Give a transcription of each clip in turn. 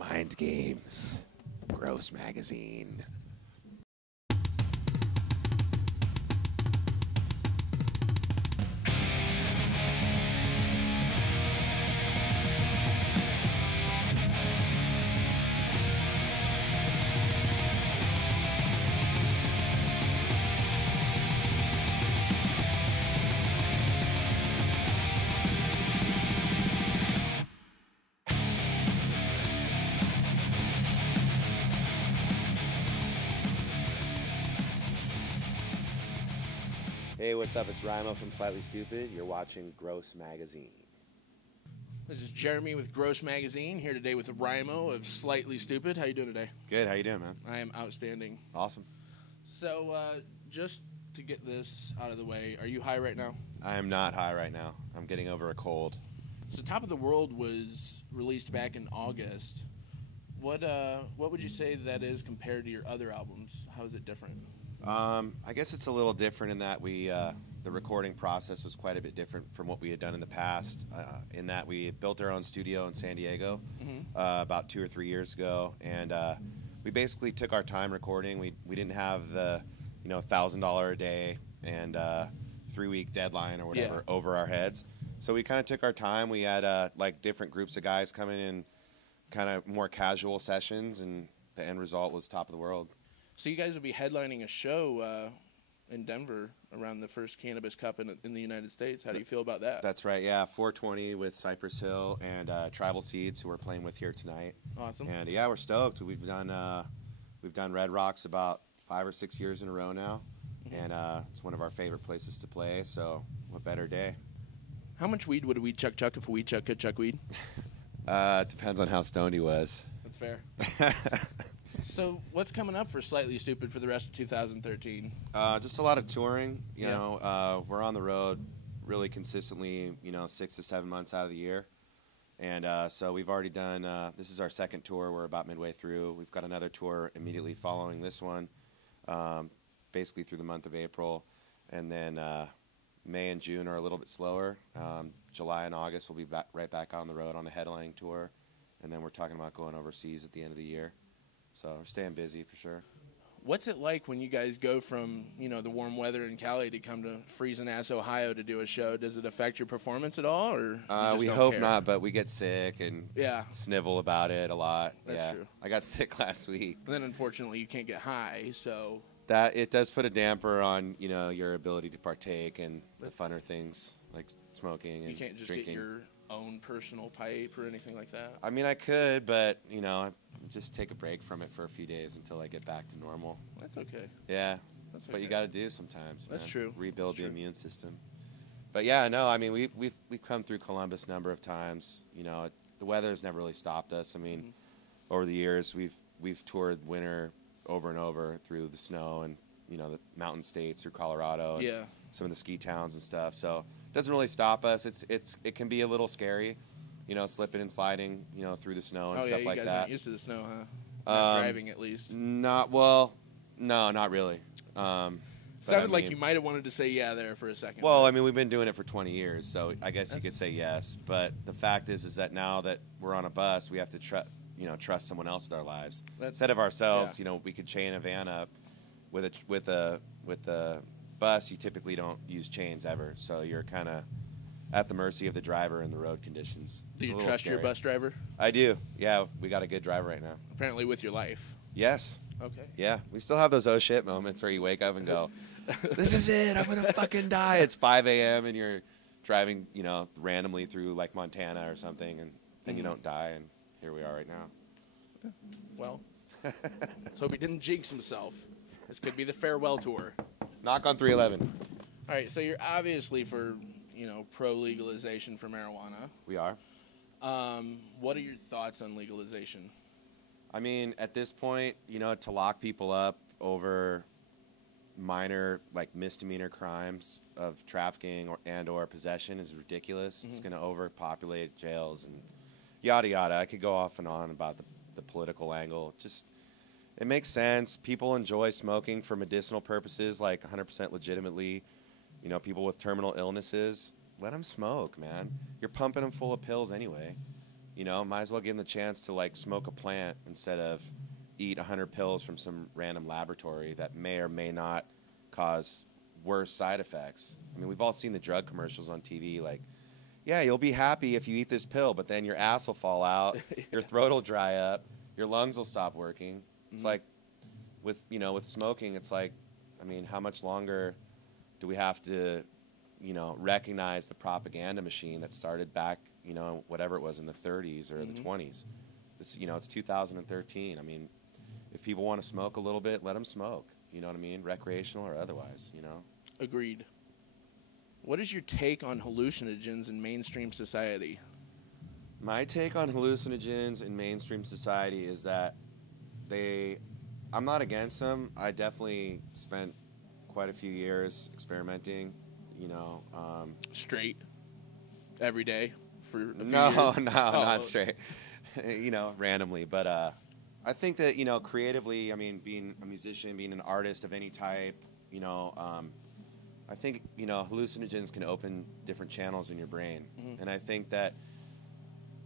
Mind Games. Gross Magazine. Hey, what's up? It's RyMo from Slightly Stoopid. You're watching Gross Magazine. This is Jeremy with Gross Magazine, here today with RyMo of Slightly Stoopid. How you doing today? Good. How you doing, man? I am outstanding. Awesome. So, just to get this out of the way, are you high right now? I am not high right now. I'm getting over a cold. So, Top of the World was released back in August. What would you say that is compared to your other albums? How is it different? I guess it's a little different in that the recording process was quite a bit different from what we had done in the past, in that we had built our own studio in San Diego about 2 or 3 years ago, and we basically took our time recording. We didn't have the $1,000 a day and 3-week deadline or whatever over our heads. So we kind of took our time. We had like different groups of guys coming in, kind of more casual sessions, and the end result was Top of the World. So you guys will be headlining a show in Denver around the first Cannabis Cup in the United States. How do you feel about that? That's right, yeah. 420 with Cypress Hill and Tribal Seeds, who we're playing with here tonight. Awesome. And yeah, we're stoked. We've done Red Rocks about 5 or 6 years in a row now, and it's one of our favorite places to play. So what better day? How much weed would a weed chuck if a weed chuck could chuck weed? Depends on how stoned he was. That's fair. So what's coming up for Slightly Stoopid for the rest of 2013? Just a lot of touring. You know, we're on the road really consistently, 6 to 7 months out of the year. And so we've already done, this is our second tour. We're about midway through. We've got another tour immediately following this one, basically through the month of April. And then May and June are a little bit slower. July and August we'll be right back on the road on a headlining tour. And then we're talking about going overseas at the end of the year. So we're staying busy for sure. What's it like when you guys go from, the warm weather in Cali to come to freezing-ass Ohio to do a show? Does it affect your performance at all, or we hope not, but we get sick and snivel about it a lot. That's true. I got sick last week. But then, unfortunately, you can't get high, so... That it does put a damper on, your ability to partake and the funner things like smoking and drinking. You can't just get your own personal pipe or anything like that? I mean, I could, but, just take a break from it for a few days until I get back to normal. That's okay. Yeah. That's what you got to do sometimes. That's man. true. Rebuild the immune system. But yeah, no, I mean, we've come through Columbus a number of times. The weather's never really stopped us. I mean, over the years, we've toured winter over and over through the snow and, the mountain states through Colorado and some of the ski towns and stuff. So it doesn't really stop us. It can be a little scary, slipping and sliding, through the snow and stuff like that. You guys aren't used to the snow, huh? Not driving, at least. No, not really. Sounded like you might have wanted to say there for a second. Well, I mean, we've been doing it for 20 years, so I guess you could say yes. But the fact is that now that we're on a bus, we have to trust someone else with our lives instead of ourselves. We could chain a van up with a bus. You typically don't use chains ever, so you're kind of at the mercy of the driver and the road conditions. Do you trust your bus driver? I do. Yeah, we got a good driver right now. Apparently with your life. Yes. Okay. Yeah, we still have those oh shit moments where you wake up and go, this is it, I'm going to fucking die. It's 5 a.m. and you're driving, randomly through like Montana or something, and you don't die, and here we are right now. Well, let's hope he didn't jinx himself. This could be the farewell tour. Knock on 311. All right, so you're obviously for, pro-legalization for marijuana. We are. What are your thoughts on legalization? I mean, at this point, to lock people up over minor, like misdemeanor crimes of trafficking or possession is ridiculous. It's going to overpopulate jails and yada yada. I could go off and on about the political angle. It makes sense. People enjoy smoking for medicinal purposes, like 100% legitimately. People with terminal illnesses, let them smoke, man. You're pumping them full of pills anyway. You know, might as well give them the chance to like smoke a plant instead of eat 100 pills from some random laboratory that may or may not cause worse side effects. I mean, we've all seen the drug commercials on TV, like, yeah, you'll be happy if you eat this pill, but then your ass will fall out, your throat will dry up, your lungs will stop working. It's like with, you know, with smoking, it's like, I mean, how much longer do we have to, you know, recognize the propaganda machine that started back, you know, whatever it was in the 30s or the 20s? It's, you know, it's 2013. I mean, if people want to smoke a little bit, let them smoke. You know what I mean? Recreational or otherwise, you know? Agreed. What is your take on hallucinogens in mainstream society? My take on hallucinogens in mainstream society is that I'm not against them. I definitely spent quite a few years experimenting, you know. Straight? Every day? For a few No, years? not straight. You know, randomly. But I think that, you know, creatively, I mean, being a musician, being an artist of any type, you know, I think, you know, hallucinogens can open different channels in your brain. And I think that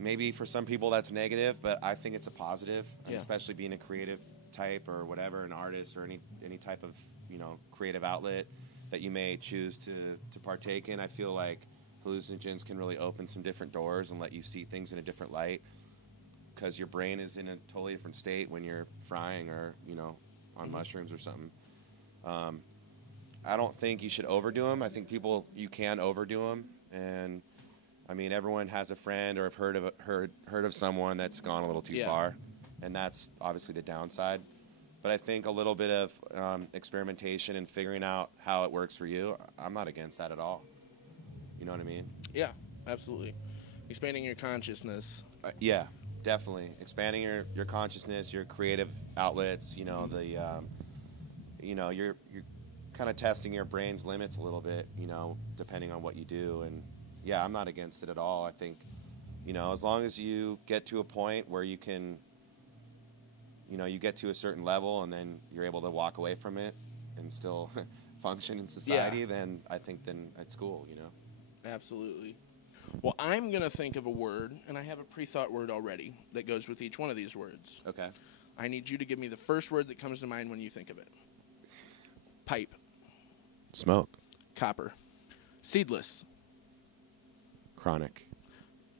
maybe for some people that's negative, but I think it's a positive, and especially being a creative type or whatever, an artist or any type of, you know, creative outlet that you may choose to partake in. I feel like hallucinogens can really open some different doors and let you see things in a different light, because your brain is in a totally different state when you're frying or, you know, on mushrooms or something. I don't think you should overdo them. I think you can overdo them. And, I mean, everyone has a friend or have heard of someone that's gone a little too far. And that's obviously the downside. But I think a little bit of experimentation and figuring out how it works for you, I'm not against that at all. You know what I mean? Yeah, absolutely. Expanding your consciousness. Yeah, definitely. Expanding your consciousness, your creative outlets, you know, you know, you're kind of testing your brain's limits a little bit, you know, depending on what you do. And yeah, I'm not against it at all. I think, you know, as long as you get to a point where you can, you know, you get to a certain level and then you're able to walk away from it and still function in society, then I think then it's cool, you know. Absolutely. Well, I'm going to think of a word, and I have a pre-thought word already that goes with each one of these words. Okay. I need you to give me the first word that comes to mind when you think of it. Pipe. Smoke. Copper. Seedless. Chronic.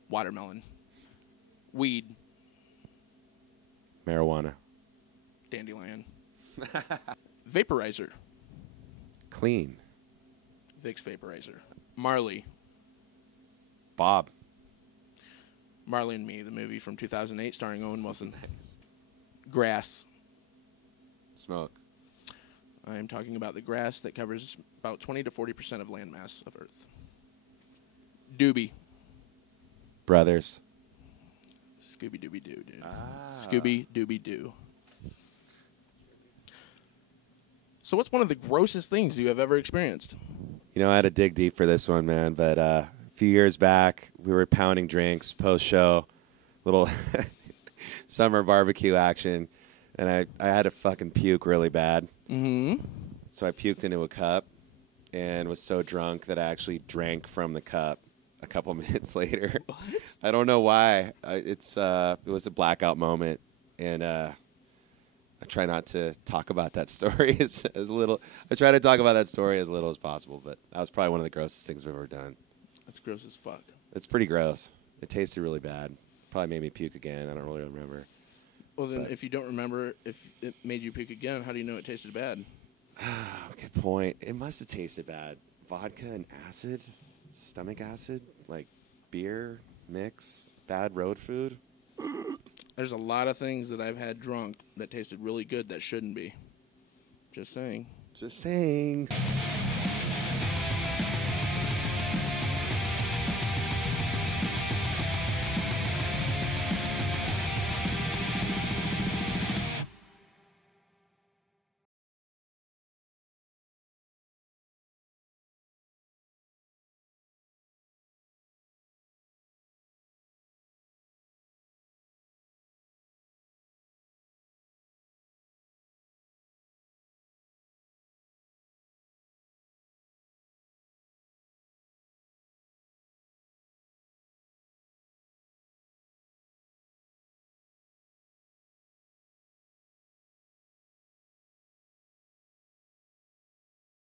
Watermelon. Weed. Marijuana. Dandelion. Vaporizer. Clean. Vicks Vaporizer. Marley. Bob. Marley and Me, the movie from 2008 starring Owen Wilson. Nice. Grass. Smoke. I am talking about the grass that covers about 20 to 40% of landmass of Earth. Doobie. Brothers. Scooby-Dooby-Doo, dude. Ah. Scooby-Dooby-Doo. So what's one of the grossest things you have ever experienced? You know, I had to dig deep for this one, man. But a few years back, we were pounding drinks post-show, little summer barbecue action, and I had to fucking puke really bad. So I puked into a cup and was so drunk that I actually drank from the cup a couple minutes later. What? I don't know why. It was a blackout moment, and I try not to talk about that story as little. I try to talk about that story as little as possible, but that was probably one of the grossest things we've ever done. That's gross as fuck. It's pretty gross. It tasted really bad. Probably made me puke again. I don't really remember. Well, then, if you don't remember if it made you puke again, how do you know it tasted bad? Good point. It must have tasted bad. Vodka and acid, stomach acid, like beer mix, bad road food. There's a lot of things that I've had drunk that tasted really good that shouldn't be. Just saying. Just saying.